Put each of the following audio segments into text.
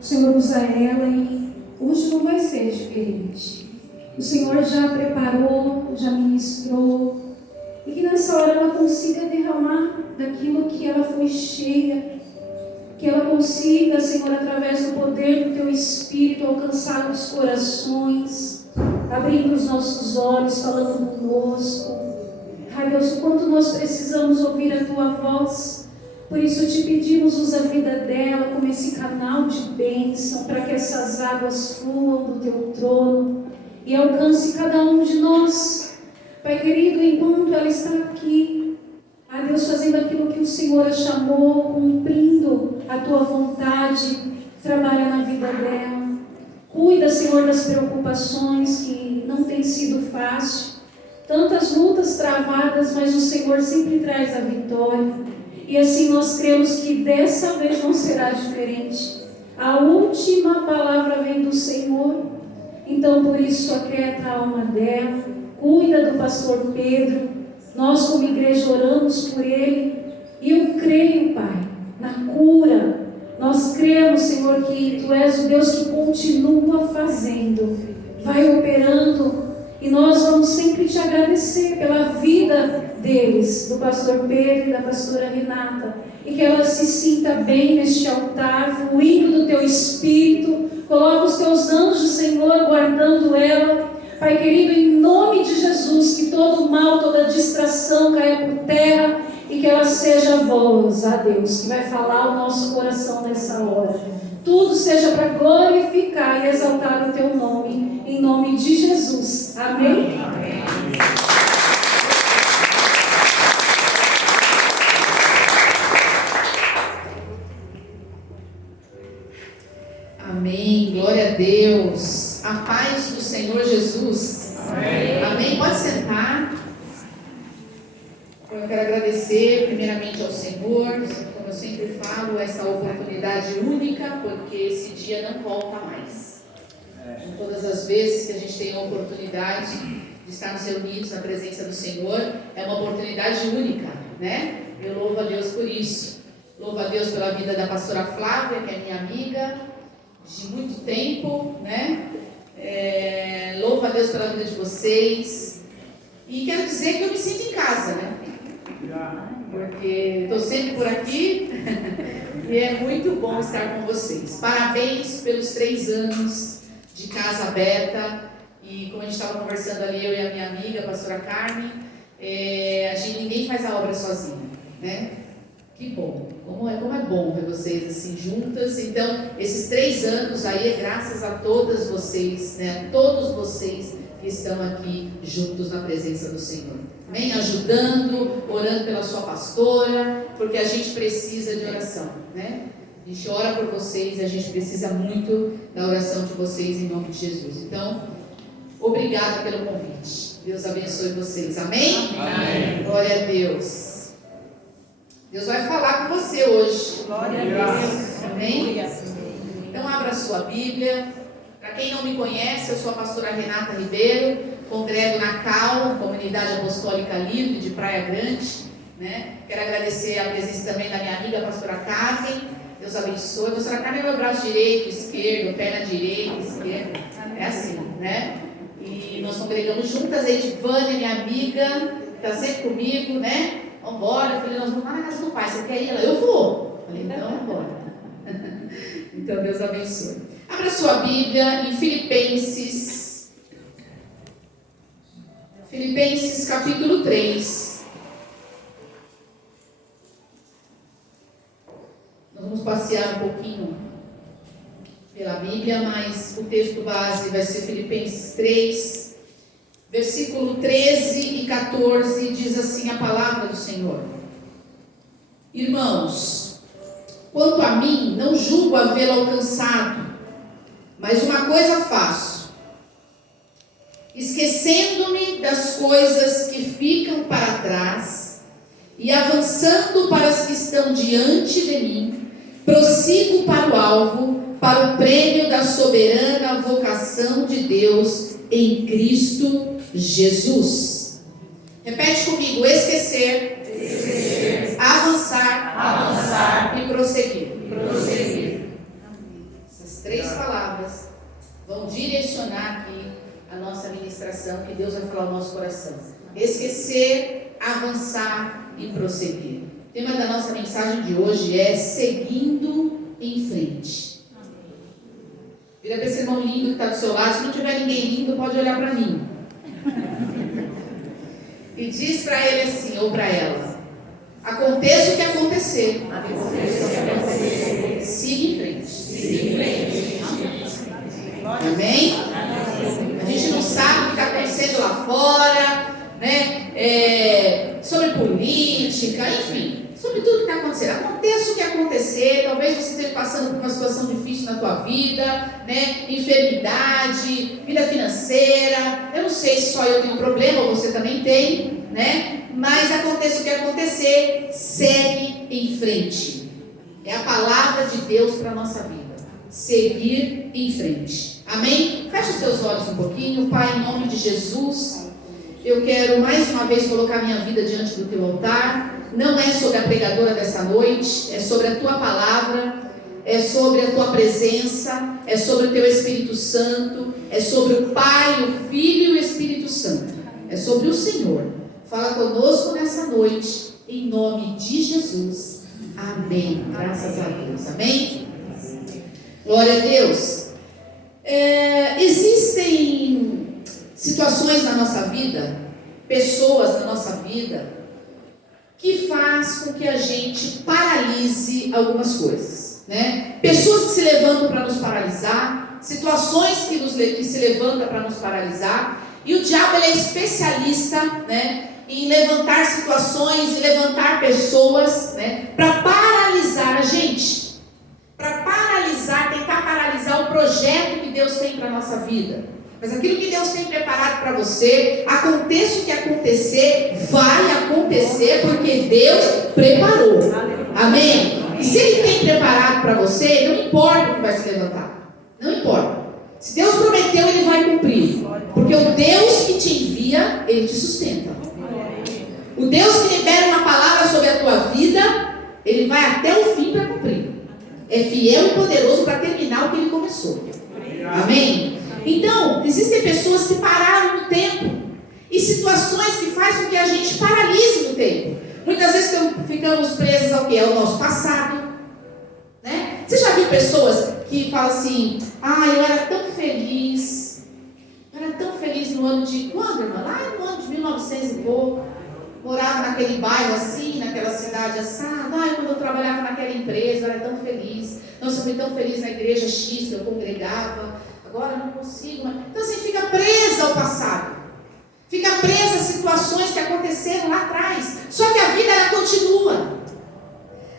o Senhor usa ela e hoje não vai ser diferente. O Senhor já preparou, já ministrou, e que nessa hora ela consiga derramar daquilo que ela foi cheia, que ela consiga, Senhor, através do poder do Teu Espírito, alcançar os corações, abrindo os nossos olhos, falando conosco. Ai, Deus, o quanto nós precisamos ouvir a Tua voz. Por isso te pedimos, usa a vida dela como esse canal de bênção, para que essas águas fluam do Teu trono e alcance cada um de nós. Pai querido, enquanto ela está aqui, ai Deus, fazendo aquilo que o Senhor a chamou, cumprindo a Tua vontade, trabalha na vida dela. Cuida, Senhor, das preocupações que não tem sido fácil. Tantas lutas travadas, mas o Senhor sempre traz a vitória. E assim nós cremos que dessa vez não será diferente. A última palavra vem do Senhor. Então, por isso, aquieta a alma dela. Cuida do pastor Pedro. Nós, como igreja, oramos por ele. E eu creio, Pai, na cura. Nós cremos, Senhor, que Tu és o Deus que continua fazendo, vai operando. E nós vamos sempre Te agradecer pela vida deles, do pastor Pedro e da pastora Renata. E que ela se sinta bem neste altar, fluindo do Teu Espírito. Coloca os Teus anjos, Senhor, guardando ela. Pai querido, em nome de Jesus, que todo mal, toda distração caia por terra e que ela seja a voz, a Deus, que vai falar o nosso coração nessa hora. Tudo seja para glorificar e exaltar o Teu nome, em nome de Jesus. Amém? Amém. Amém, glória a Deus. A paz do Senhor Jesus. Amém. Amém. Pode sentar. Eu quero agradecer primeiramente ao Senhor, como eu sempre falo, essa oportunidade única, porque esse dia não volta mais. Todas as vezes que a gente tem a oportunidade de estarmos reunidos na presença do Senhor, é uma oportunidade única, né? Eu louvo a Deus por isso. Louvo a Deus pela vida da pastora Flávia, que é minha amiga de muito tempo, né? Louvo a Deus pela vida de vocês. E quero dizer que eu me sinto em casa, né? Porque estou sempre por aqui e é muito bom estar com vocês. Parabéns pelos 3 anos de casa aberta. E como a gente estava conversando ali, eu e a minha amiga, a pastora Carmen, ninguém faz a obra sozinho, né? Que bom, como é bom ver vocês assim juntas. Então, esses 3 anos aí é graças a todas vocês, né? A todos vocês que estão aqui juntos na presença do Senhor. Amém? Ajudando, orando pela sua pastora, porque a gente precisa de oração, né? A gente ora por vocês e a gente precisa muito da oração de vocês em nome de Jesus. Então, obrigada pelo convite. Deus abençoe vocês. Amém? Amém. Glória a Deus. Deus vai falar com você hoje. Glória a Deus. Amém? Então abra a sua Bíblia. Para quem não me conhece, eu sou a pastora Renata Ribeiro, congrego na CAL, Comunidade Apostólica Livre de Praia Grande, né? Quero agradecer a presença também da minha amiga, a pastora Carmen. Deus abençoe. A pastora Carmen é meu braço direito, esquerdo, perna direita, esquerda. É assim, né? E nós congregamos juntas. A Edivânia, minha amiga, está sempre comigo, né? Vamos embora. Eu falei, nós vamos lá na casa do pai. Você quer ir? Ela, eu vou. Eu falei, então vamos embora. Então Deus abençoe. Abra sua Bíblia em Filipenses capítulo 3. Nós vamos passear um pouquinho pela Bíblia, mas o texto base vai ser Filipenses 3, versículo 13 e 14, diz assim a palavra do Senhor. Irmãos, quanto a mim, não julgo havê-lo alcançado, mas uma coisa faço, esquecendo-me das coisas que ficam para trás e avançando para as que estão diante de mim, prossigo para o alvo, para o prêmio da soberana vocação de Deus em Cristo Jesus. Repete comigo: esquecer, avançar e prosseguir. Essas Essas 3 palavras vão direcionar aqui a nossa ministração, que Deus vai falar ao nosso coração. Esquecer, avançar e prosseguir. O tema da nossa mensagem de hoje é seguindo em frente. Vira para esse irmão lindo que está do seu lado. Se não tiver ninguém lindo, pode olhar para mim. E diz para ele assim, ou para ela: aconteça o que acontecer, siga em frente. Amém? A gente não sabe o que está acontecendo lá fora, né? Sobre política, enfim, sobre tudo que está acontecendo. Aconteça o que acontecer. Talvez você esteja passando por uma situação difícil na tua vida, né? Enfermidade, vida financeira. Eu não sei se só eu tenho problema ou você também tem, né? Mas aconteça o que acontecer, segue em frente. É a palavra de Deus para a nossa vida. Seguir em frente. Amém? Feche os teus olhos um pouquinho. Pai, em nome de Jesus, eu quero mais uma vez colocar minha vida diante do teu altar. Não é sobre a pregadora dessa noite, é sobre a tua palavra, é sobre a tua presença, é sobre o teu Espírito Santo, é sobre o Pai, o Filho e o Espírito Santo. É sobre o Senhor. Fala conosco nessa noite, em nome de Jesus. Amém. Graças a Deus. Amém? Glória a Deus. Existem situações na nossa vida, pessoas na nossa vida, que faz com que a gente paralise algumas coisas, né? Pessoas que se levantam para nos paralisar, situações que se levantam para nos paralisar, e o diabo ele é especialista, né, em levantar situações, em levantar pessoas, né, para paralisar a gente, para paralisar, tentar paralisar o projeto que Deus tem para a nossa vida. Mas aquilo que Deus tem preparado para você, aconteça o que acontecer, vai acontecer, porque Deus preparou. Amém? E se Ele tem preparado para você, não importa o que vai se levantar. Não importa. Se Deus prometeu, Ele vai cumprir. Porque o Deus que te envia, Ele te sustenta. O Deus que libera uma palavra sobre a tua vida, Ele vai até o fim para cumprir. É fiel e poderoso para terminar o que Ele começou. Amém? Então, existem pessoas que pararam no tempo, e situações que fazem com que a gente paralise no tempo. Muitas vezes ficamos presos ao que é o nosso passado, né? Você já viu pessoas que falam assim: eu era tão feliz no ano de quando, irmã? Lá no ano de 1900 e pouco, morava naquele bairro assim, naquela cidade assada. Quando eu trabalhava naquela empresa, eu era tão feliz. Nossa, eu fui tão feliz na igreja X que eu congregava. Agora eu não consigo. Então assim, fica presa ao passado. Fica presa a situações que aconteceram lá atrás. Só que a vida ela continua.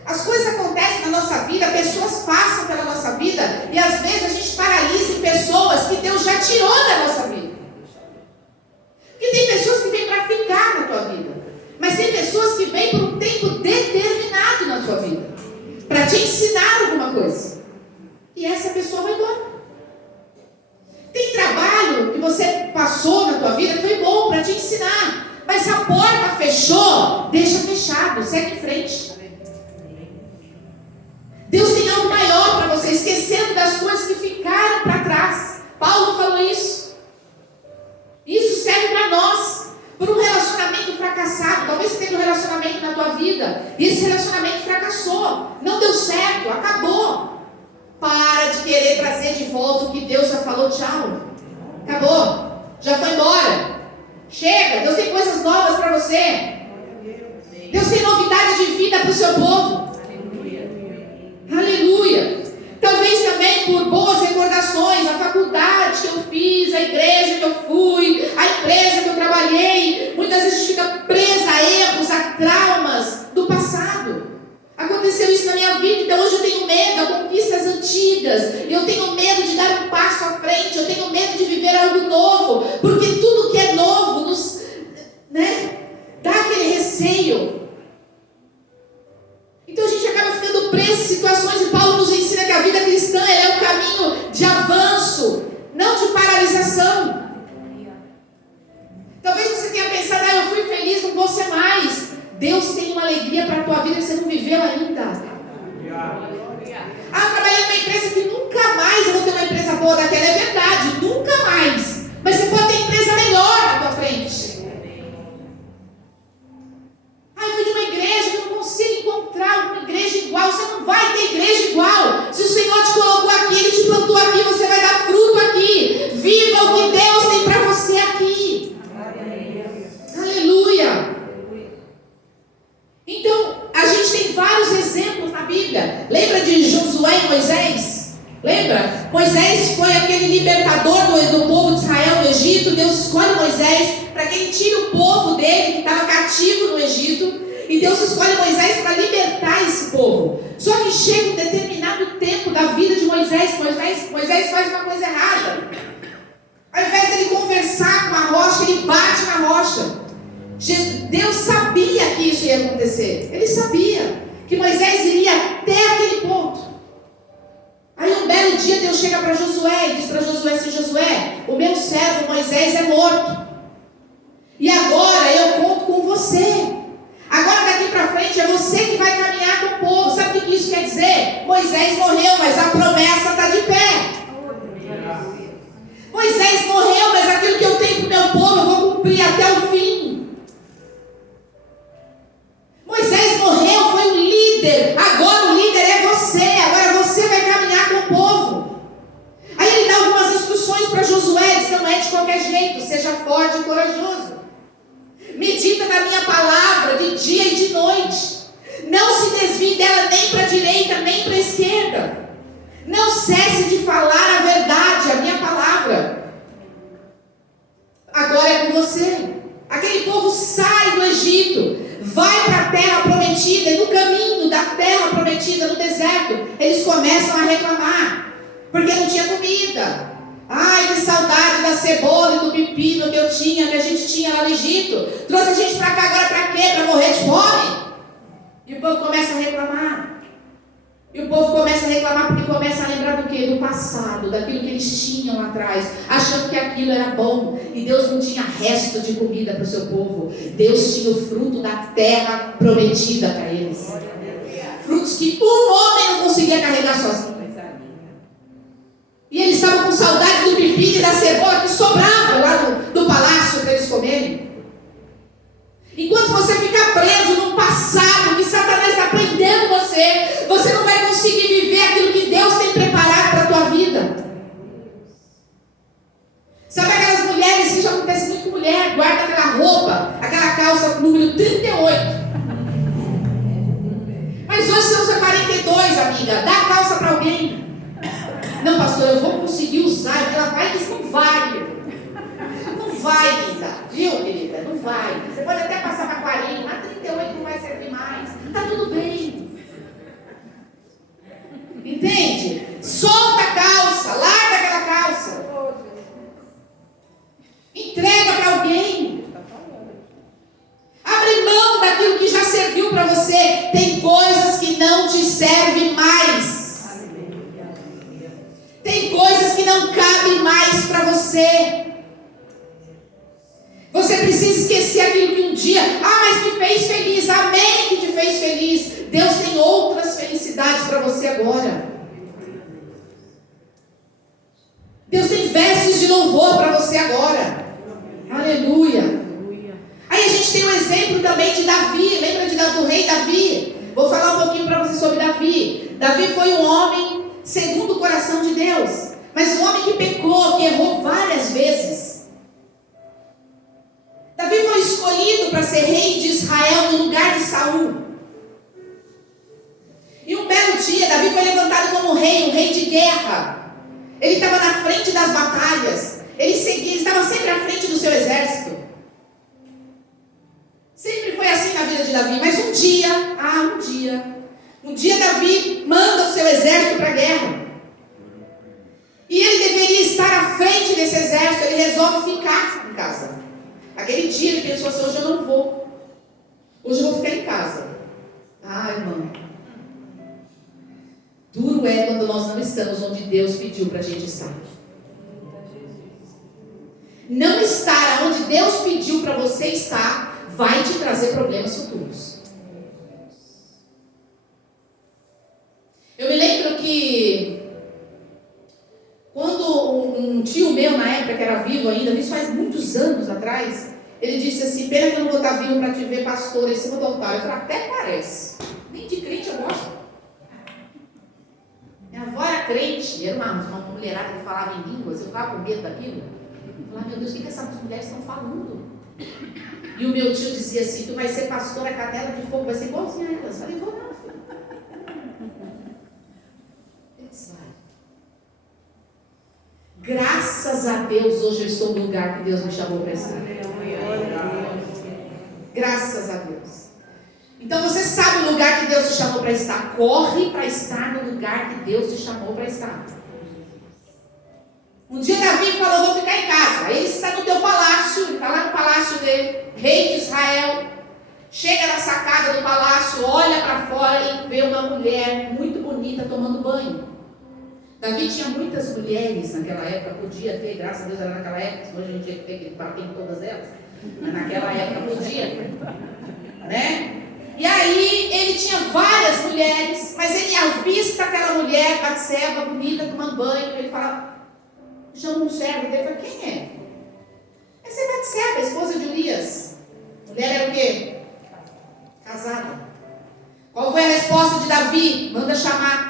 As coisas acontecem na nossa vida, pessoas passam pela nossa vida, e às vezes a gente paralisa em pessoas que Deus já tirou da nossa vida. Porque tem pessoas que vêm para ficar na tua vida, mas tem pessoas que vêm por um tempo determinado na tua vida, para te ensinar alguma coisa. E essa pessoa vai embora. Tem trabalho que você passou na tua vida que foi bom para te ensinar, mas se a porta fechou, deixa fechado, segue em frente. Deus tem algo maior para você, esquecendo das coisas que ficaram para trás. Paulo falou isso. Isso serve para nós. Por um relacionamento fracassado. Talvez você tenha um relacionamento na tua vida e esse relacionamento fracassou, não deu certo, acabou. Para de querer trazer de volta o que Deus já falou. Tchau, acabou, já foi embora. Chega, Deus tem coisas novas para você. Deus tem novidade de vida para o seu povo. Aleluia. Talvez também por boas recordações, a faculdade que eu fiz, a igreja que eu fui, a empresa que eu trabalhei. Muitas vezes a gente fica presa a erros, a traumas do passado. Aconteceu isso na minha vida, então hoje eu tenho medo a conquistas antigas. Eu tenho medo de dar um passo à frente, eu tenho medo de viver algo novo, porque tudo que é novo nos, dá aquele receio. Então a gente acaba ficando preso em situações, e Paulo nos ensina que a vida cristã é um caminho de avanço, não de paralisação. Talvez você tenha pensado: eu fui feliz, não vou ser mais. Deus tem uma alegria para a tua vida que você não viveu ainda. Eu trabalhei numa empresa que nunca mais eu Lembra? Moisés foi aquele libertador do povo de Israel do Egito. Deus escolhe Moisés para que ele tire o povo dele que estava cativo no Egito. E Deus escolhe Moisés para libertar esse povo. Só que chega um determinado tempo da vida de Moisés faz uma coisa errada. Ao invés de ele conversar com a rocha, ele bate na rocha. Deus sabia que isso ia acontecer. Ele sabia que Moisés iria até aquele ponto. Aí um belo dia Deus chega para Josué e diz para Josué assim: Josué, o meu servo Moisés é morto. E agora eu conto com você. Agora daqui para frente é você que vai caminhar com o povo. Sabe o que isso quer dizer? Moisés morreu, mas a promessa está de pé. Moisés morreu, mas aquilo que eu tenho para o meu povo eu vou cumprir até o fim. Moisés morreu, foi um líder. Agora o líder é você. Agora você vai caminhar com o povo. Aí ele dá algumas instruções para Josué. Diz: não é de qualquer jeito, seja forte e corajoso. Medita na minha palavra de dia e de noite. Não se desvie dela nem para a direita, nem para a esquerda. Não cesse de falar a verdade, a minha palavra. Agora é com você. Aquele povo sai do Egito, vai para a terra prometida, e no caminho da terra prometida, no deserto, eles começam a reclamar, porque não tinha comida. Ai, que saudade da cebola e do pepino que eu tinha, que a gente tinha lá no Egito. Trouxe a gente para cá agora para quê? Para morrer de fome? E o povo começa a reclamar. E o povo começa a reclamar porque começa a lembrar do quê? Do passado, daquilo que eles tinham lá atrás, achando que aquilo era bom. E Deus não tinha resto de comida para o seu povo. Deus tinha o fruto da terra prometida para eles. Frutos que um homem não conseguia carregar sozinho. E eles estavam com saudade do pepino e da cebola que sobrava lá do palácio para eles comerem. Enquanto você ficar preso no passado que Satanás está prendendo você, você não vai conseguir viver aquilo que Deus tem preparado para a tua vida. Sabe aquelas mulheres, isso acontece muito com mulher, guarda aquela roupa, aquela calça número 38. Mas hoje você usa 42, amiga. Dá a calça para alguém. Não, pastor, eu vou conseguir usar. Ela vai, diz: não vai. Não vai, linda. Viu, querida? Não vai. Você pode até passar para 40, mas 38 não vai servir mais. Tá tudo bem. Entende? Solta a calça, larga aquela calça. Entrega para alguém. Abre mão daquilo que já serviu para você. Tem coisas que não te servem mais. Tem coisas que não cabem mais para você. Você precisa esquecer aquilo que um dia, mas me fez feliz. Amém que te fez feliz. Deus tem outras felicidades para você agora. Deus tem vestes de louvor para você agora. Aleluia. Aí a gente tem um exemplo também de Davi. Lembra do rei Davi? Vou falar um pouquinho para você sobre Davi. Davi foi um homem segundo o coração de Deus, mas um homem que pecou, que errou várias vezes. Davi foi escolhido para ser rei de Israel no lugar de Saul. E um belo dia, Davi foi levantado como rei, um rei de guerra. Ele estava na frente das batalhas. Ele estava sempre à frente do seu exército. Sempre foi assim na vida de Davi. Mas um dia Davi manda o seu exército para a guerra. E ele deveria estar à frente desse exército. Ele resolve ficar em casa. Aquele dia ele pensou assim: hoje eu não vou. Hoje eu vou ficar em casa. Irmão. Duro é quando nós não estamos onde Deus pediu para a gente estar. Não estar onde Deus pediu para você estar vai te trazer problemas futuros. Eu me lembro que quando um tio meu, na época que era vivo ainda, isso faz muitos anos atrás, ele disse assim: pena que eu não vou estar vivo para te ver pastor em cima do altar. Eu falei: até parece. Nem de crente eu gosto. Minha avó era crente, era uma mulherada que falava em línguas, eu ficava com medo daquilo. Eu falava: meu Deus, o que essas mulheres estão falando? E o meu tio dizia assim: tu vai ser pastora canela de fogo, vai ser igualzinha a elas. Eu falei: vou não, filho. Ele disse: vai. graças a Deus, hoje eu estou no lugar que Deus me chamou para estar. Graças a Deus. Então você sabe o lugar que Deus te chamou para estar. Corre para estar no lugar que Deus te chamou para estar. Um dia Davi falou, vou ficar em casa. Aí ele está no teu palácio, ele está lá no palácio dele, rei de Israel. Chega na sacada do palácio, olha para fora e vê uma mulher muito bonita tomando banho. Davi tinha muitas mulheres naquela época, podia ter, graças a Deus era naquela época, hoje a gente tem que bater em todas elas, mas naquela época podia, né? E aí ele tinha várias mulheres, mas ele avista aquela mulher, Batseba, bonita, tomando banho, ele fala, chama um servo dele, fala, quem é? Essa é Batseba, a esposa de Urias. Mulher era o quê? Casada. Qual foi a resposta de Davi? Manda chamar.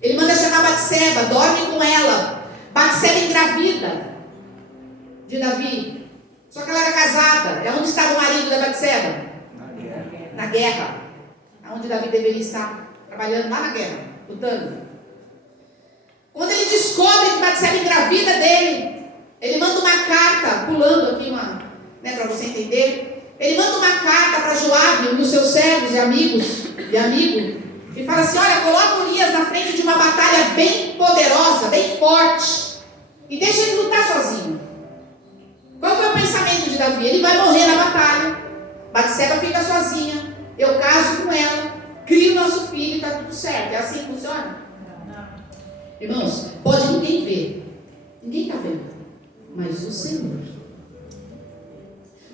Ele manda chamar Batseba, dorme com ela. Batseba engravida de Davi. Só que ela era casada. Onde estava o marido da Batseba? Na guerra. Onde Davi deveria estar? Trabalhando lá na guerra, lutando. Quando ele descobre que Batseba engravida dele, ele manda uma carta, pulando aqui para você entender. Ele manda uma carta para Joabe, um dos seus servos e amigos, e fala assim, olha, coloca Urias na frente de uma batalha bem poderosa, bem forte, e deixa ele lutar sozinho. Qual foi o pensamento de Davi? Ele vai morrer na batalha, Batseba fica sozinha, eu caso com ela, crio nosso filho e está tudo certo. É assim que funciona? Não. Irmãos, pode ninguém ver, ninguém está vendo, mas o Senhor.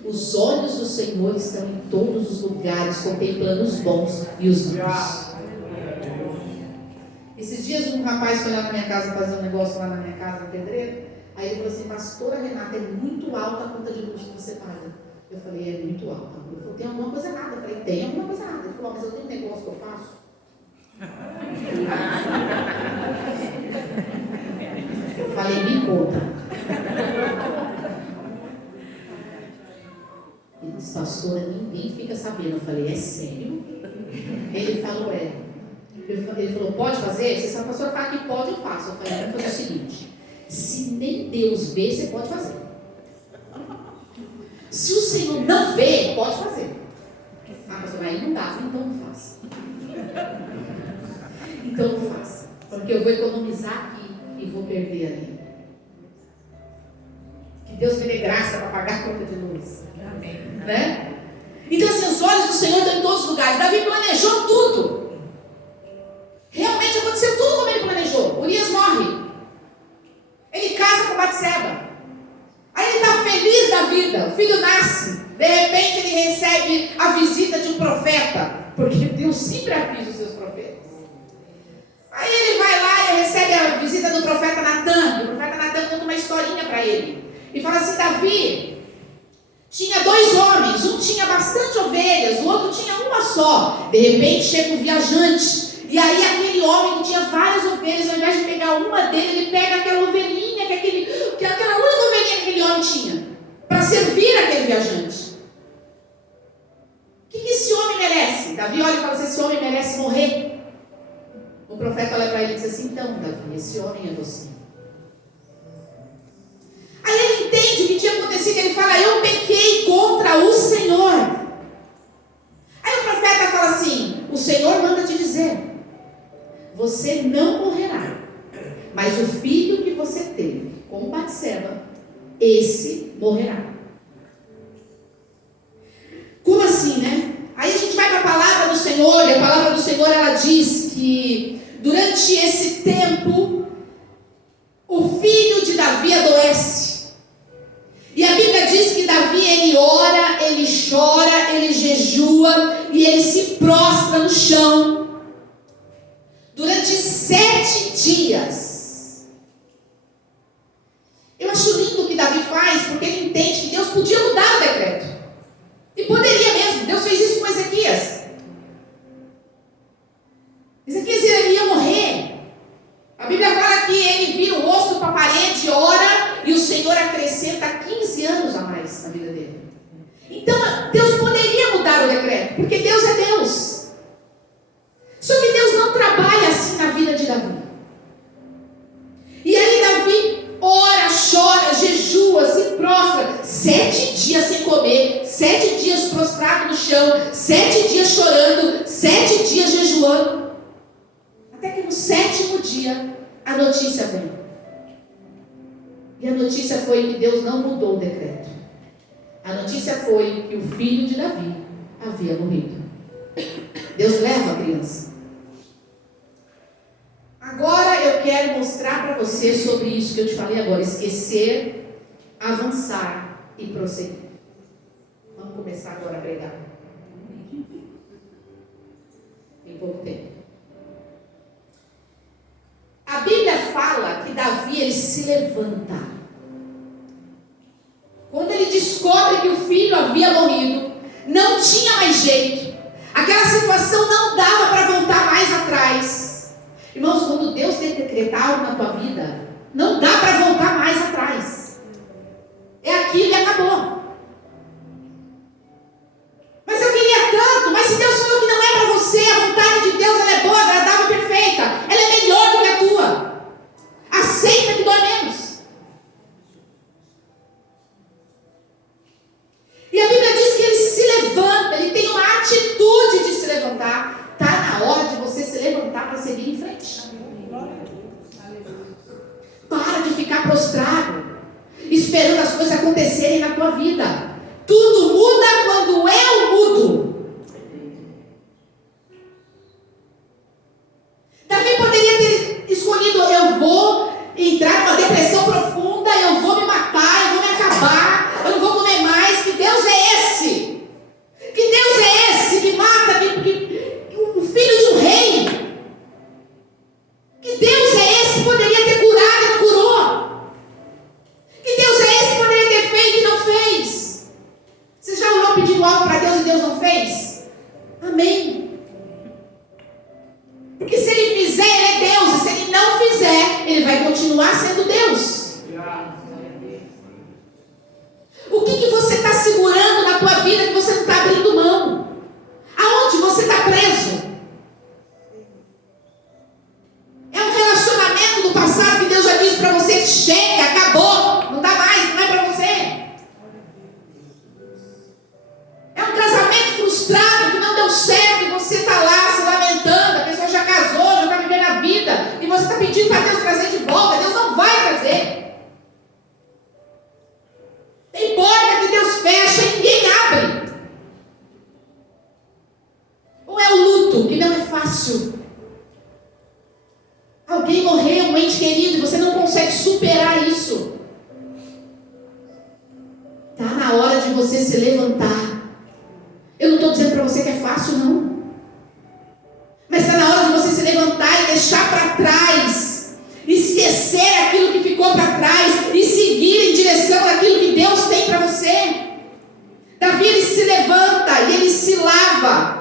Os olhos do Senhor estão em todos os lugares, contemplando os bons e os maus. Esses dias um rapaz foi lá na minha casa fazer um negócio lá na minha casa, no pedreiro. Aí ele falou assim, pastora Renata, é muito alta a conta de luz que você paga. Eu falei, é muito alta. Ele falou, tem alguma coisa errada. Eu falei, tem alguma coisa errada. Ele falou, mas eu tenho um negócio que eu faço. Eu falei, me conta. Ele disse, pastora, ninguém fica sabendo. Eu falei, é sério? Ele falou, é. Ele falou, pode fazer? Se a pastora falar que pode, eu faço. Eu falei, vamos fazer o seguinte, se nem Deus vê, você pode fazer. Se o Senhor não vê, pode fazer. Ah, pastor, aí não dá. Então não faça. Então não faça. Porque eu vou economizar aqui e vou perder ali. Que Deus me dê graça para pagar a conta de luz. Amém. Né? Então assim, os olhos do Senhor estão em todos os lugares. Davi planejou tudo. Realmente aconteceu tudo como ele planejou. Urias morre. Ele casa com Batseba. Aí ele está feliz da vida. O filho nasce. De repente ele recebe a visita de um profeta. Porque Deus sempre avisa os seus profetas. Aí ele vai lá e recebe a visita do profeta Natan. O profeta Natan conta uma historinha para ele. E fala assim, Davi tinha 2 homens. Um tinha bastante ovelhas, o outro tinha uma só. De repente chega um viajante. E aí aquele homem que tinha várias ovelhas, ao invés de pegar uma dele, ele pega aquela ovelhinha, aquela única ovelhinha que aquele homem tinha, para servir aquele viajante. O que esse homem merece? Davi olha e fala assim, esse homem merece morrer. O profeta olha para ele e diz assim, então Davi, esse homem é você. Aí ele entende o que tinha acontecido, ele fala, eu pequei contra o Senhor. Aí o profeta fala assim, o Senhor manda te dizer, você não morrerá, mas o filho que você teve com Batseba, esse morrerá. Como assim, né? Aí a gente vai para a palavra do Senhor, e a palavra do Senhor ela diz que durante esse tempo o filho de Davi adoece. E a Bíblia diz que Davi ele ora, ele chora, ele jejua e ele se prostra no chão durante 7 dias. Eu acho lindo o que Davi faz, porque ele entende que Deus podia mudar o decreto. E poderia mesmo. Deus fez isso com Ezequias. Ezequias ia morrer. A Bíblia fala que ele vira o rosto para a parede, ora, e o Senhor acrescenta 15 anos a mais na vida dele. Então Deus poderia mudar o decreto, porque Deus é Deus. Só que Deus não trabalha assim na vida de Davi. E aí Davi ora, chão, 7 dias chorando, 7 dias jejuando. Até que no 7º dia, a notícia veio. E a notícia foi que Deus não mudou o decreto. A notícia foi que o filho de Davi havia morrido. Deus leva a criança. Agora eu quero mostrar para você sobre isso que eu te falei agora. Esquecer, avançar e prosseguir. Vamos começar agora a pregar. Tem pouco tempo. A Bíblia fala que Davi, ele se levanta. Quando ele descobre que o filho havia morrido, não tinha mais jeito. Aquela situação não dava para voltar mais atrás. Irmãos, quando Deus tem decretado algo na tua vida, não dá para voltar mais atrás. É aquilo e acabou. Mas eu queria tanto, mas se Deus falou que não é para você, a vontade de Deus ela é boa, agradável e perfeita. Ela é melhor do que a tua. Aceita que dói menos. E a Bíblia diz que ele se levanta, ele tem uma atitude de se levantar. Está na hora de você se levantar para seguir em frente. Para de ficar prostrado, esperando as coisas acontecerem na tua vida. Tudo muda quando eu mudo. Davi poderia ter escolhido: eu vou entrar numa depressão profunda, eu vou me matar, eu vou me acabar, eu não vou comer mais. Que Deus é esse? Que Deus é esse que mata o filho de um rei? Que Deus é esse que poderia ter curado e não curou? Que Deus é esse que poderia ter feito e não fez? Você já orou pedindo algo para Deus e Deus não fez? Amém. Porque se ele fizer, ele é Deus. E se ele não fizer, ele vai continuar sendo Deus. O que você está segurando na tua vida que você não está abrindo mão? Aonde você está preso? É um relacionamento do passado que Deus já disse para você: chega, acabou, não dá mais, não é para você. É um casamento frustrado que não deu certo e você está lá se lamentando. A pessoa já casou, já está vivendo a vida e você está pedindo para Deus trazer de volta. Deus não vai trazer. Tem porta que Deus fecha e ninguém abre. Ou é o luto, que não é fácil. Alguém morreu, um ente querido, e você não consegue superar isso. Está na hora de você se levantar. Eu não estou dizendo para você que é fácil, não. Mas está na hora de você se levantar e deixar para trás. Esquecer aquilo que ficou para trás e seguir em direção àquilo que Deus tem para você. Davi, ele se levanta e ele se lava.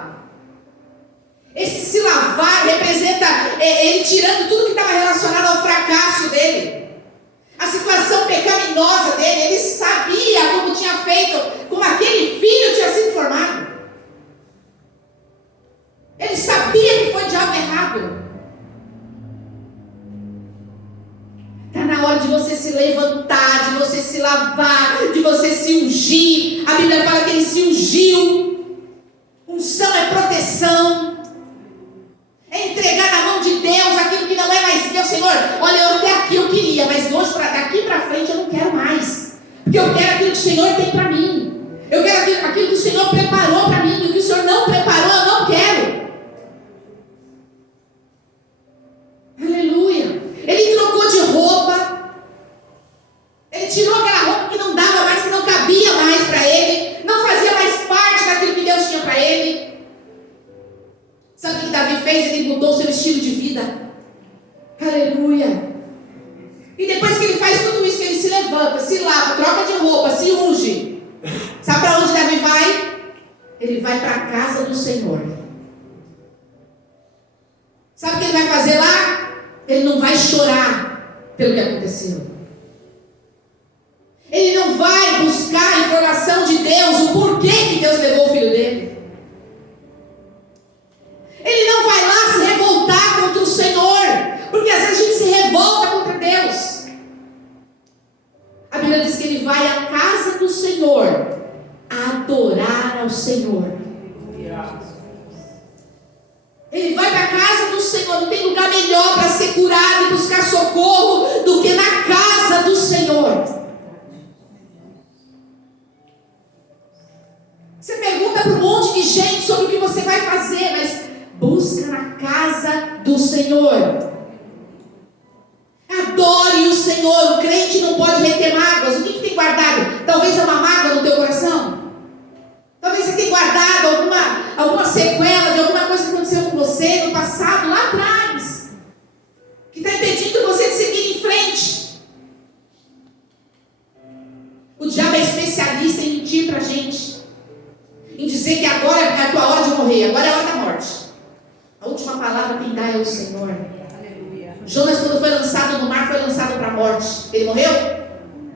Esse se lavar representa ele tirando tudo que estava relacionado ao fracasso dele, a situação pecaminosa dele. Ele sabia como tinha feito, como aquele filho tinha sido formado. Ele sabia que foi de algo errado. Está na hora de você se levantar, de você se lavar, de você se ungir. A Bíblia fala que ele se ungiu. Unção é proteção. É entregar na mão de Deus aquilo que não é mais meu. Senhor, olha, eu até aqui eu queria, mas hoje, daqui para frente, eu não quero mais. Porque eu quero aquilo que o Senhor tem para mim. Eu quero aquilo que o Senhor preparou para mim. E o que o Senhor não preparou, eu não quero. Aleluia. Ele trocou de roupa. Ele tirou aquela roupa que não dava mais, que não cabia mais para ele. Não fazia mais parte daquilo que Deus tinha para ele. Sabe o que Davi fez? Ele mudou seu estilo de vida. Aleluia. E depois que ele faz tudo isso, que ele se levanta, se lava, troca de roupa, se unge. Sabe para onde Davi vai? Ele vai para a casa do Senhor. Sabe o que ele vai fazer lá? Ele não vai chorar pelo que aconteceu. Ele não vai buscar a informação de Deus, o porquê que Deus levou o filho dele. Ele não vai lá se revoltar contra o Senhor, porque às vezes a gente se revolta contra Deus. A Bíblia diz que ele vai à casa do Senhor adorar ao Senhor. Ele vai para a casa do Senhor. Não tem lugar melhor para ser curado e buscar socorro do que na casa do Senhor. Você pergunta para um monte de gente sobre o que você vai fazer, mas busca na casa do Senhor. Adore o Senhor. O crente não pode reter mágoas. O que tem guardado? Talvez é uma mágoa no teu coração. Talvez você tenha guardado alguma sequela de alguma coisa que aconteceu com você no passado, lá atrás, que está impedindo você de seguir em frente. O diabo é especialista em mentir para a gente, em dizer que agora é a tua hora de morrer, agora é a hora da morte. A última palavra quem dá é o Senhor. Aleluia. Jonas, quando foi lançado no mar, foi lançado para a morte. Ele morreu?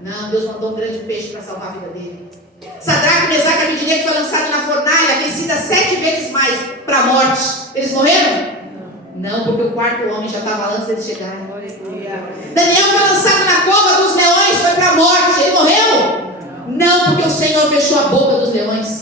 Não, Deus mandou um grande peixe para salvar a vida dele. Sadraque, Mesaque e Abidinegue foi lançado na fornalha, aquecida 7 vezes mais para a morte. Eles morreram? Não, porque o quarto homem já estava antes deles chegarem. Daniel foi lançado na cova dos leões, foi para a morte. Ele morreu? Não, porque o Senhor fechou a boca dos leões.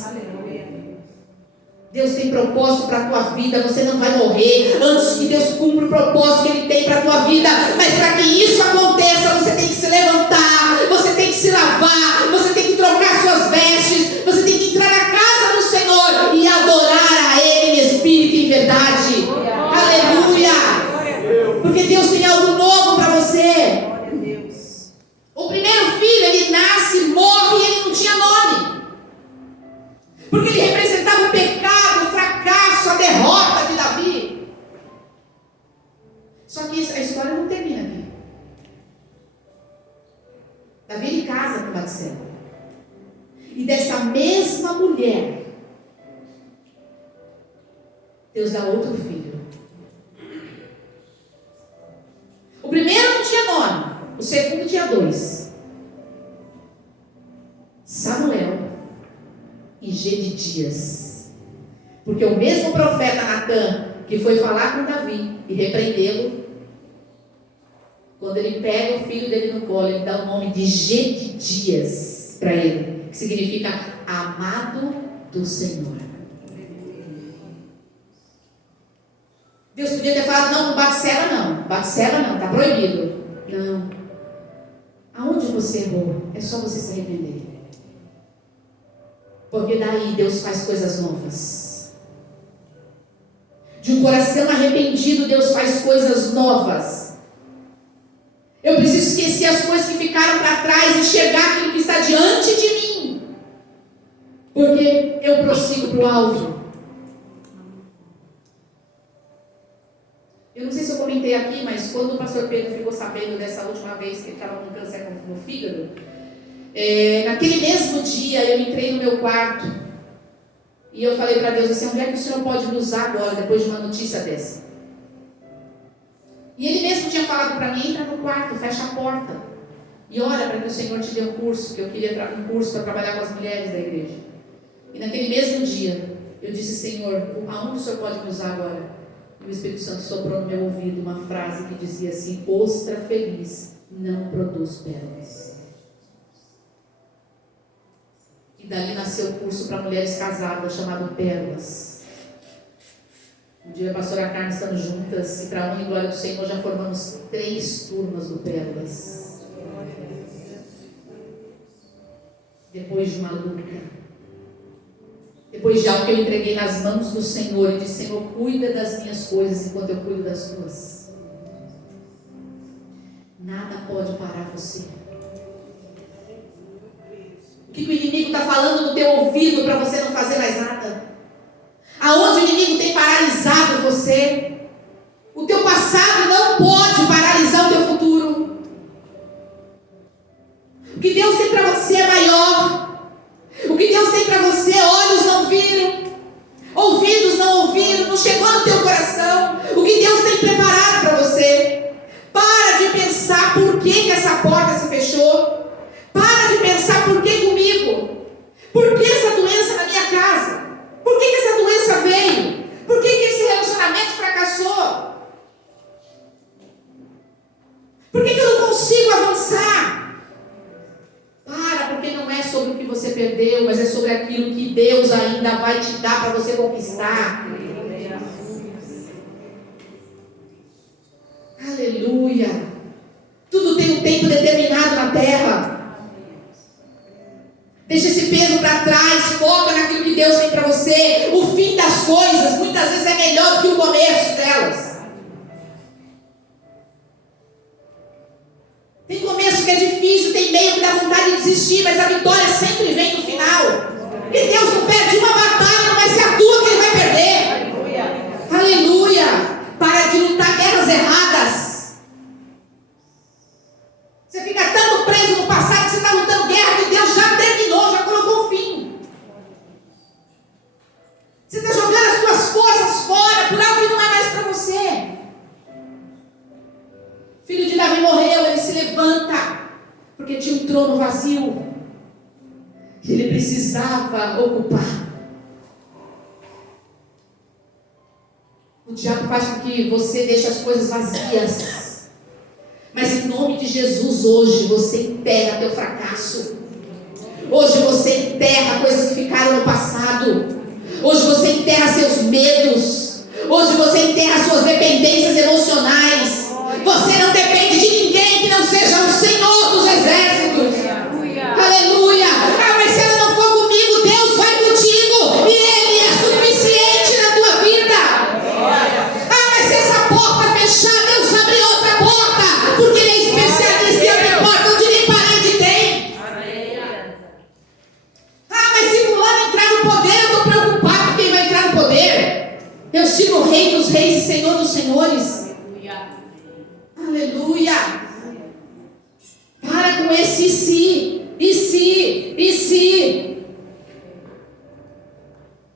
Deus tem propósito para a tua vida. Você não vai morrer antes que Deus cumpra o propósito que Ele tem para a tua vida. Mas para que isso aconteça, você tem que se levantar, você tem que se lavar, você tem que trocar suas vestes, você tem que entrar na casa do Senhor e adorar a Ele em espírito e em verdade. Aleluia! Porque Deus tem algo novo para você. O primeiro filho, ele nasce, morre e ele não tinha nome. Porque ele representava o pecado, o fracasso, a derrota de Davi. Só que a história não termina aqui. Davi ele casa com Batseba. E dessa mesma mulher, Deus dá outro filho. O primeiro não tinha nome, o segundo tinha 2. Samuel e Gedidias. Porque o mesmo profeta Natã, que foi falar com Davi e repreendê-lo, quando ele pega o filho dele no colo, ele dá o nome de Gedidias para ele, que significa amado do Senhor. Deus podia ter falado, não, Batseba não, está proibido. Não. Aonde você errou, é só você se arrepender. Porque daí Deus faz coisas novas. De um coração arrependido, Deus faz coisas novas. Eu preciso esquecer as coisas que ficaram para trás e enxergar aquilo que está diante de mim. Porque eu prossigo para o alvo. Eu não sei se eu comentei aqui, mas quando o pastor Pedro ficou sabendo dessa última vez que ele estava com câncer no fígado, naquele mesmo dia eu entrei no meu quarto e eu falei para Deus assim, onde é que o Senhor pode me usar agora, depois de uma notícia dessa? E Ele mesmo tinha falado para mim, entra no quarto, fecha a porta e ora para que o Senhor te dê um curso, que eu queria um curso para trabalhar com as mulheres da igreja. E naquele mesmo dia eu disse, Senhor, aonde o Senhor pode me usar agora? E o Espírito Santo soprou no meu ouvido uma frase que dizia assim, ostra feliz não produz pérolas. E dali nasceu o curso para mulheres casadas, chamado Pérolas. Um dia a pastora Carmen estamos juntas, e para a honra e glória do Senhor já formamos 3 turmas do Pérolas. Depois de uma luta. Depois de algo que eu entreguei nas mãos do Senhor e disse, Senhor, cuida das minhas coisas enquanto eu cuido das tuas. Nada pode parar você. O que o inimigo está falando no teu ouvido para você não fazer mais nada? Aonde o inimigo tem paralisado você? O teu passado não pode paralisar o teu futuro. O que Deus tem para você é maior. O que Deus tem para você, olhos não viram, ouvidos não ouviram, não chegou no teu coração. O que Deus tem preparado para você. Para de pensar por que essa porta se fechou. Para de pensar por que comigo. Por que essa doença na minha casa? Por que essa doença veio? Por que esse relacionamento fracassou? Por que eu não consigo avançar? Porque não é sobre o que você perdeu, mas é sobre aquilo que Deus ainda vai te dar para você conquistar. de tempo determinado na terra. Deixa esse peso para trás, foca naquilo que Deus tem para você. O fim das coisas muitas vezes é melhor do que o começo delas. Tem começo que é difícil, tem meio que dá vontade de desistir, mas a vitória sempre vem no final. Porque Deus não perde uma batalha, não vai ser a tua que Ele vai perder. Aleluia! Para de lutar guerras erradas. Você fica tanto preso no passado que você está lutando guerra que Deus já terminou, já colocou o fim. Você está jogando as suas forças fora por algo que não é mais para você. Filho de Davi morreu, ele se levanta, porque tinha um trono vazio que ele precisava ocupar. O diabo faz com que você deixe as coisas vazias, mas em nome de Jesus, hoje você enterra teu fracasso. Hoje você enterra coisas que ficaram no passado. Hoje você enterra seus medos. Hoje você enterra suas dependências emocionais. Você não depende de ninguém que não seja o Senhor dos exércitos. Aleluia. Ah, mas se ela não for comigo, Deus vai contigo. E Ele é suficiente na tua vida. Ah, mas se essa porta fechar, Deus abre outra porta. Porque Ele é especialista em abrir porta onde nem parede tem. Ah, mas se fulano entrar no poder, eu estou preocupado com quem vai entrar no poder. Eu sirvo o Rei dos Reis e Senhor dos Senhores. Aleluia. Para com esse e se.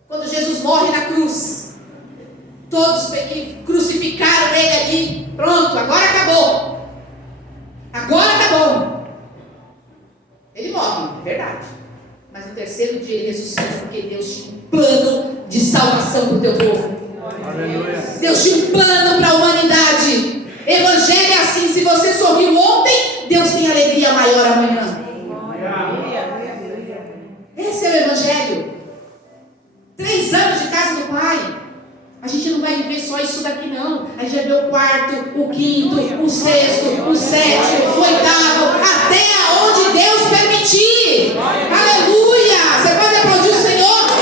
Quando Jesus morre na cruz, todos que crucificaram Ele ali, pronto, agora acabou. Agora acabou. Ele morre, é verdade. Mas no terceiro dia Ele ressuscita, porque Deus tinha um plano de salvação para o teu povo. Aleluia. Deus tinha um plano para a humanidade. Evangelho é assim, se você sorriu ontem, Deus tem alegria maior amanhã. Esse é o Evangelho. 3 anos de casa do Pai. A gente não vai viver só isso daqui não. A gente vai ver o quarto, o quinto, o sexto, o sétimo, o oitavo, até aonde Deus permitir. Aleluia. Você pode aplaudir o Senhor?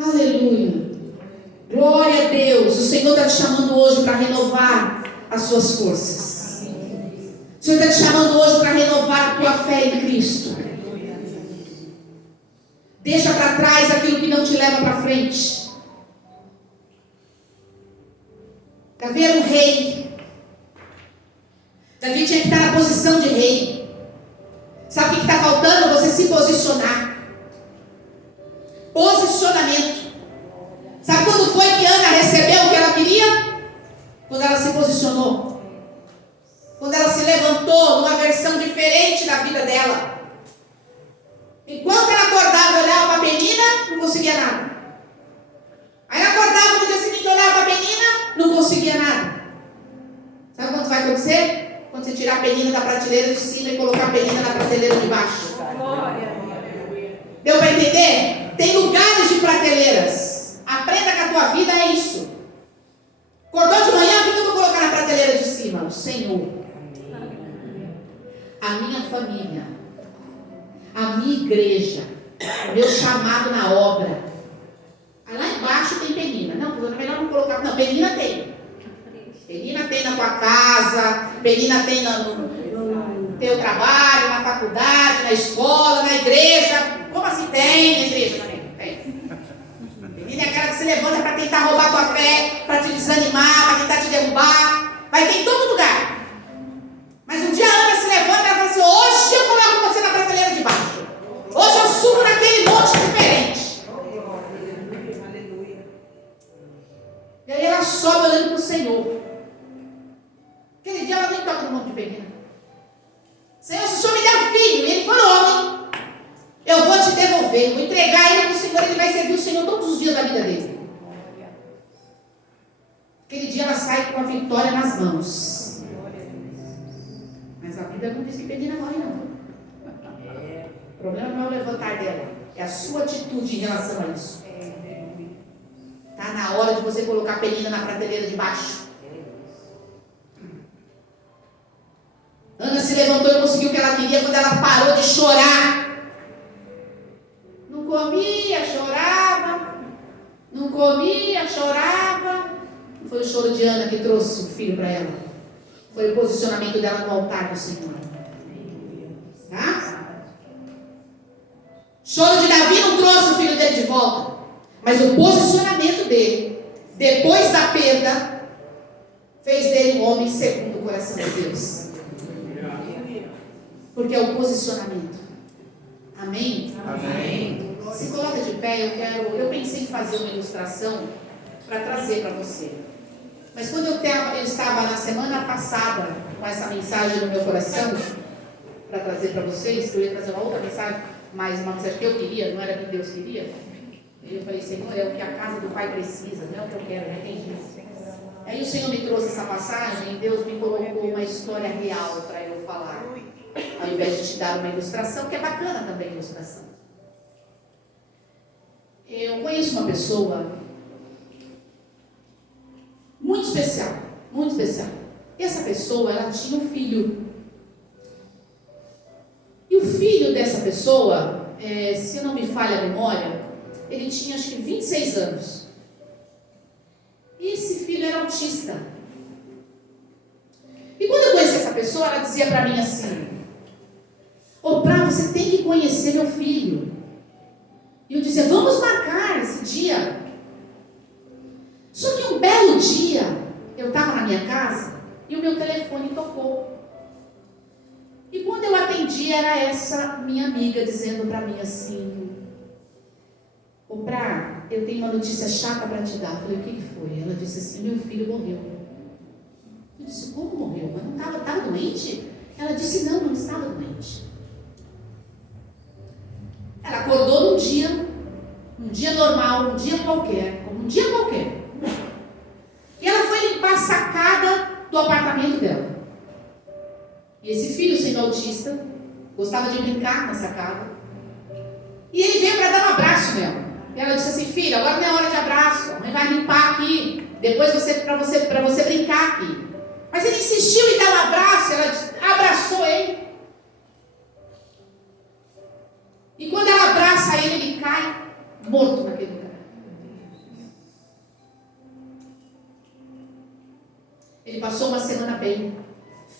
Aleluia. Glória a Deus. O Senhor está te chamando hoje para renovar as suas forças. O Senhor está te chamando hoje para renovar a tua fé em Cristo. Deixa para trás aquilo que não te leva para frente. Davi era um rei. Davi tinha que estar na posição de rei. Sabe o que está faltando? Você se posicionar. Posicionamento. Sabe quando foi que Ana recebeu o que ela queria? Quando ela se posicionou. Quando ela se levantou numa versão diferente da vida dela. Enquanto ela acordava e olhava para a Penina, não conseguia nada. Aí ela acordava no dia seguinte, olhava para a Penina, não conseguia nada. Sabe quando vai acontecer? Quando você tirar a Penina da prateleira de cima e colocar a Penina na prateleira de baixo. Deu para entender? Tem lugares de prateleiras. Aprenda que a tua vida é isso. Acordou de manhã, o que eu vou colocar na prateleira de cima? O Senhor. A minha família. A minha igreja. O meu chamado na obra. Aí lá embaixo tem Penina. Não, é melhor não colocar. Não, Penina tem. Penina tem na tua casa. Penina tem no teu trabalho, na faculdade, na escola, na igreja. Como assim tem na igreja também? Tem. Penina é aquela que se levanta para tentar roubar tua fé, para te desanimar, para tentar te derrubar. Vai ter em todo lugar. Mas um dia a Ana se levanta e ela fala assim: hoje eu coloco você na prateleira de baixo. Hoje eu subo naquele monte diferente. E aí ela sobe olhando para o Senhor. Aquele dia ela nem toca no monte de Penina. Senhor, se o Senhor me der um filho, e ele for homem, eu vou te devolver, vou entregar ele para o Senhor, ele vai servir o Senhor todos os dias da vida dele. Aquele dia ela sai com a vitória nas mãos. Mas a Bíblia não diz que Penina morre, não. O problema não é o levantar dela, É a sua atitude em relação a isso. Está na hora de você colocar a penina na prateleira de baixo. Ana se levantou e conseguiu o que ela queria quando ela parou de chorar. Não comia, chorava. Não comia, chorava. Não foi o choro de Ana que trouxe o filho para ela. Foi o posicionamento dela no altar do Senhor. Tá? Choro de Davi não trouxe o filho dele de volta. Mas o posicionamento dele, depois da perda, fez dele um homem segundo o coração de Deus. Porque é o posicionamento. Amém? Amém. Se coloca de pé, eu pensei em fazer uma ilustração para trazer para você. Mas quando eu estava na semana passada com essa mensagem no meu coração, para trazer para vocês, que eu ia trazer uma outra mensagem, mas uma mensagem que eu queria, não era que Deus queria. Eu falei, Senhor, é o que a casa do Pai precisa, não é o que eu quero, não entendi. Aí o Senhor me trouxe essa passagem e Deus me colocou uma história real para eu falar. Ao invés de te dar uma ilustração, que é bacana também a ilustração. Eu conheço uma pessoa muito especial, muito especial. E essa pessoa, ela tinha um filho. E o filho dessa pessoa, se não me falha a memória, ele tinha acho que 26 anos. E esse filho era autista. E quando eu conheci essa pessoa, ela dizia para mim assim: ô Pra, você tem que conhecer meu filho. E eu dizia, vamos marcar esse dia. Só que um belo dia, eu estava na minha casa e o meu telefone tocou. E quando eu atendi, era essa minha amiga dizendo para mim assim: ô Pra, eu tenho uma notícia chata para te dar. Eu falei, o que foi? Ela disse assim, meu filho morreu. Eu disse, como morreu? Mas não estava doente? Ela disse, não estava doente. Ela acordou num dia normal, um dia qualquer. E ela foi limpar a sacada do apartamento dela. E esse filho, sendo autista, gostava de brincar na sacada. E ele veio para dar um abraço nela. E ela disse assim, filha, agora não é hora de abraço. A mãe vai limpar aqui. Depois para você brincar aqui. Mas ele insistiu em dar um abraço. Ela abraçou ele. E quando ela abraça ele, ele cai morto naquele lugar. Ele passou uma semana bem,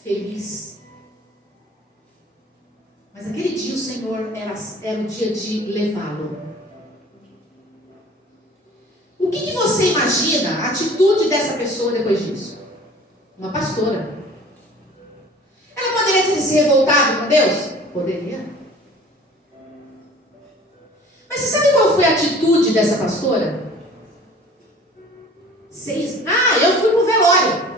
feliz. Mas aquele dia o Senhor era o dia de levá-lo. O que você imagina a atitude dessa pessoa depois disso? Uma pastora. Ela poderia ter se revoltado com Deus? Poderia. Mas você sabe qual foi a atitude dessa pastora? Eu fui pro velório.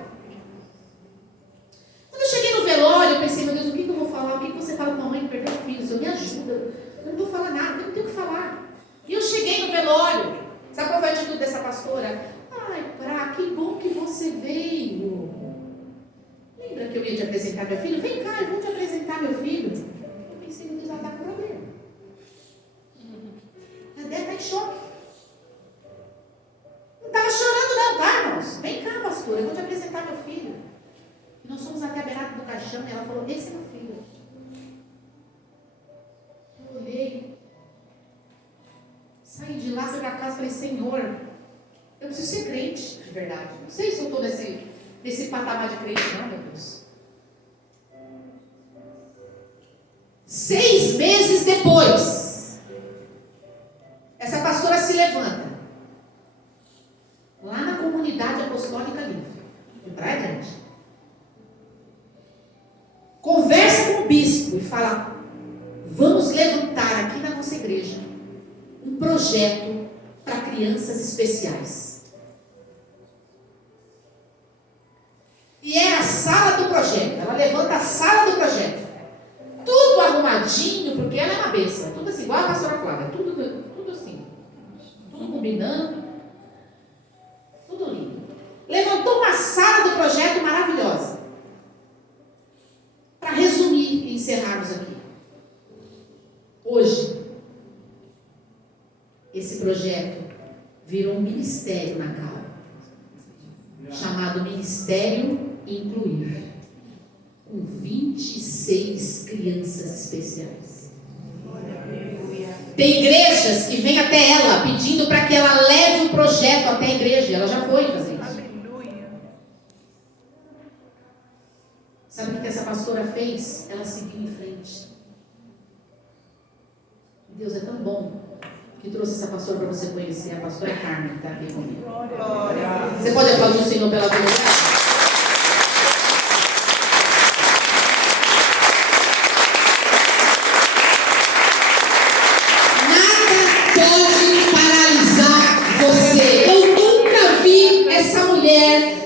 Quando eu cheguei no velório, eu pensei, meu Deus, o que eu vou falar? O que você fala com a mãe que perdeu o filho? Senhor, me ajuda. Eu não vou falar nada, eu não tenho o que falar. E eu cheguei no velório. Sabe qual foi a atitude dessa pastora? Ai, Pra, que bom que você veio. Lembra que eu ia te apresentar meu filho? Vem cá, eu vou te apresentar meu filho. Eu pensei, meu Deus, ela está com problema. Ela deve estar em choque. Não estava chorando não, tá, irmãos? Vem cá, pastora, eu vou te apresentar meu filho. E nós fomos até a beirada do caixão e ela falou, esse é meu filho. Eu olhei. Saí de lá, fui para casa e falei, Senhor, eu preciso ser crente, de verdade. Não sei se eu estou nesse patamar de crente, não, meu Deus. 6 meses depois, essa pastora se levanta, lá na comunidade apostólica livre, de Praia Grande. Conversa com o bispo e fala, vamos levantar aqui na nossa igreja um projeto para crianças especiais. E é a sala do projeto. Ela levanta a sala do projeto. Tudo arrumadinho, porque ela é uma bênção. Tudo assim, igual a pastora Flávia. Tudo assim. Tudo combinando. Tudo lindo. Levantou uma sala do projeto maravilhosa. Para resumir e encerrarmos aqui. Hoje, projeto virou um ministério na Cal, chamado Ministério Incluir, com 26 crianças especiais. Tem igrejas que vêm até ela pedindo para que ela leve o projeto até a igreja. Ela já foi fazer isso. Sabe o que essa pastora fez? Ela seguiu em frente. Deus é tão bom que trouxe essa pastora para você conhecer, a pastora Carmen, que está aqui comigo. Você pode aplaudir o Senhor pela vida?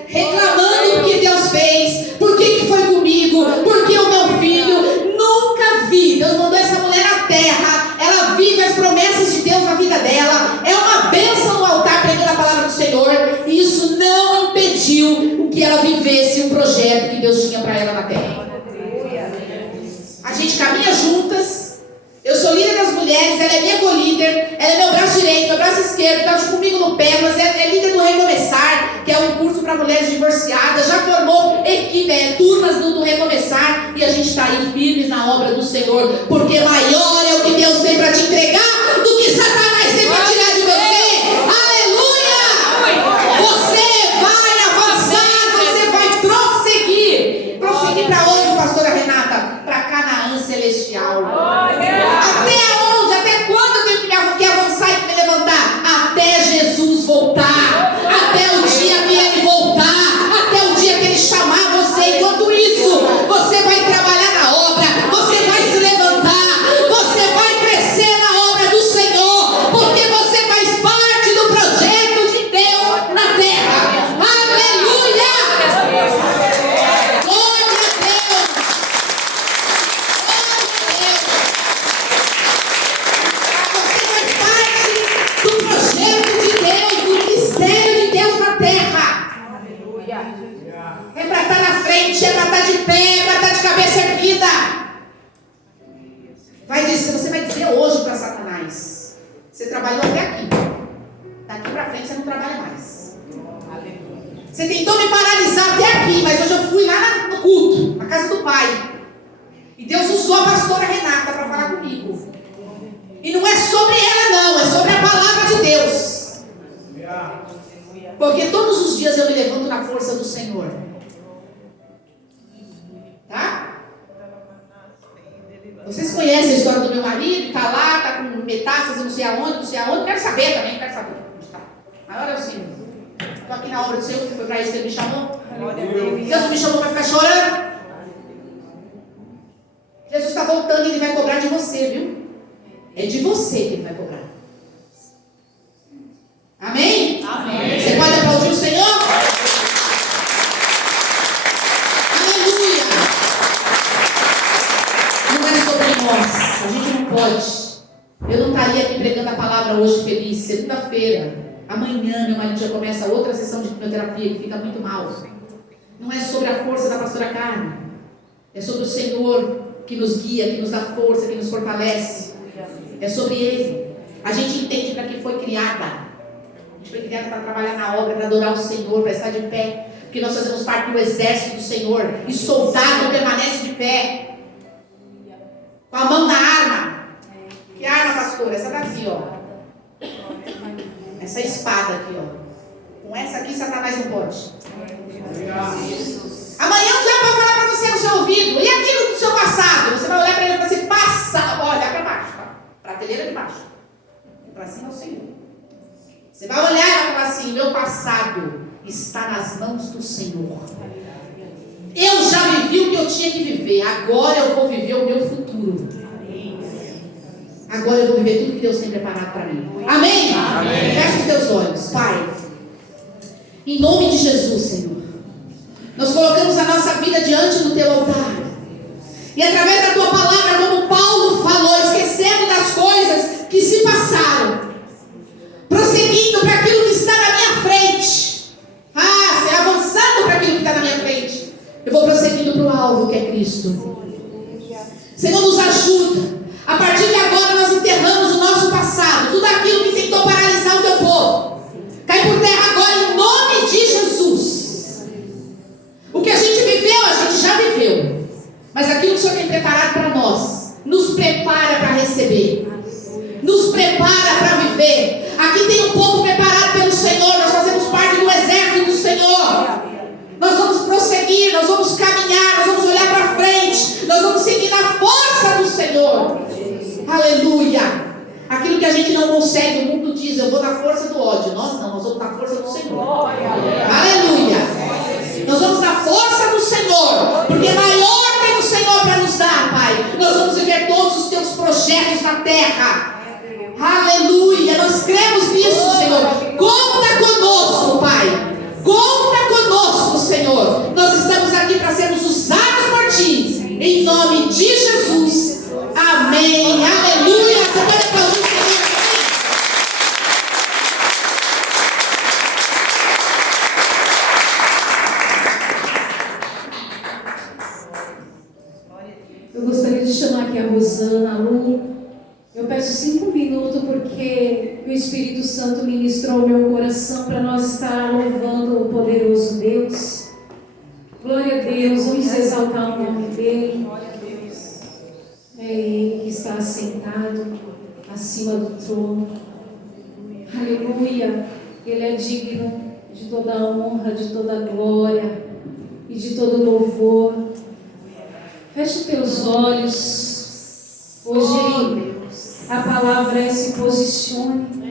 Reclamando o que Deus fez, por que foi comigo, por que o meu filho. Nunca vi. Deus mandou essa mulher à terra, ela vive as promessas de Deus na vida dela, é uma bênção no altar pregando a palavra do Senhor, e isso não impediu que ela vivesse um projeto que Deus tinha para ela na terra. A gente caminha juntas. Eu sou líder das mulheres, ela é minha co-líder, ela é meu braço direito, meu braço esquerdo, está comigo no pé, mas é líder do Recomeçar, que é um curso para mulheres divorciadas, já formou equipe, turmas do Recomeçar, e a gente está aí firmes na obra do Senhor, porque maior é o que Deus tem para te entregar do que Satanás tem para tirar de você. Aleluia! Você vai avançar, você vai prosseguir. Prosseguir para onde, pastora Renata? Para Canaã Celestial. Até onde? Até quando eu tenho que avançar e me levantar? Até Jesus voltar. Até o dia que Ele voltar. Até o dia que Ele chamar você. Enquanto isso, você vai trabalhar na obra. Você vai se levantar. Você vai crescer na obra do Senhor. Porque você faz parte do projeto de Deus na terra. Aleluia! Glória a Deus! Você faz parte do projeto de Deus, do ministério de Deus na terra. É para estar na frente, é para estar de pé, é para estar de cabeça erguida. Você vai dizer hoje para Satanás: você trabalhou até aqui, daqui para frente você não trabalha mais. Você tentou me paralisar até aqui, mas hoje eu fui lá no culto, na casa do Pai, e Deus usou a pastora Renata para falar comigo. E não é sobre ela não, é sobre a palavra de Deus. Porque todos os dias eu me levanto na força do Senhor. Tá? Vocês conhecem a história do meu marido, está lá, está com metástase, não sei aonde, quero saber também, quero saber. Agora é o Senhor. Estou aqui na obra do Senhor, que foi para isso que Ele me chamou. Deus não me chamou para ficar chorando. Jesus está voltando e Ele vai cobrar de você, viu? É de você que Ele vai cobrar. Amém? Amém. Você pode aplaudir o Senhor? Aleluia! Não é sobre nós. A gente não pode. Eu não estaria aqui pregando a palavra hoje feliz. Segunda-feira. Amanhã meu marido já começa outra sessão de quimioterapia, que fica muito mal. Não é sobre a força da pastora Carmen. É sobre o Senhor que nos guia, que nos dá força, que nos fortalece. É sobre Ele. A gente entende para que foi criada. A gente foi criada para trabalhar na obra, para adorar o Senhor, para estar de pé. Porque nós fazemos parte do exército do Senhor. E soldado permanece de pé. Com a mão na arma. Que arma, pastora? Essa daqui, ó. Essa espada aqui, ó. Com essa aqui, Satanás não pode. Amanhã o diabo vai falar para você no seu ouvido. E aquilo do seu passado? Você vai olhar para ele e falar assim: passa. Olha para baixo. Tá? Prateleira de baixo. Para cima é o Senhor. Você vai olhar e vai falar assim: meu passado está nas mãos do Senhor. Eu já vivi o que eu tinha que viver. Agora eu vou viver o meu futuro. Agora eu vou viver tudo que Deus tem preparado para mim. Amém? Amém? Fecha os teus olhos, Pai. Em nome de Jesus, Senhor. Nós colocamos a nossa vida diante do Teu altar. E através da Tua palavra, como Paulo falou, esquecendo das coisas que se passaram, prosseguindo para aquilo que está na minha frente. Avançando para aquilo que está na minha frente. Eu vou prosseguindo para o alvo, que é Cristo. Senhor, nos ajuda. A partir de agora nós enterramos o nosso passado, tudo aquilo que tentou paralisar Aleluia. Aquilo que a gente não consegue, o mundo diz, eu vou na força do ódio. Nós não, nós vamos na força do Senhor. Aleluia. Nós vamos na força do Senhor, porque maior tem o Senhor para nos dar, Pai. Nós vamos viver todos os teus projetos na terra. Aleluia. Nós cremos nisso, Senhor. Conta conosco, Pai. Conta conosco, Senhor. Nós estamos aqui para sermos usados por Ti. Em nome de Jesus. Amém. Aleluia. Você pode aplaudir o Senhor. Eu gostaria de chamar aqui a Rosana, a Lu. Eu peço 5 minutos porque o Espírito Santo ministrou o meu coração para nós estar louvando o poderoso Deus. Glória a Deus, vamos exaltar o nome dEle. É Ele que está assentado acima do trono. Aleluia. Ele é digno de toda a honra, de toda a glória e de todo louvor. Feche os teus olhos. Hoje a palavra é: se posicione.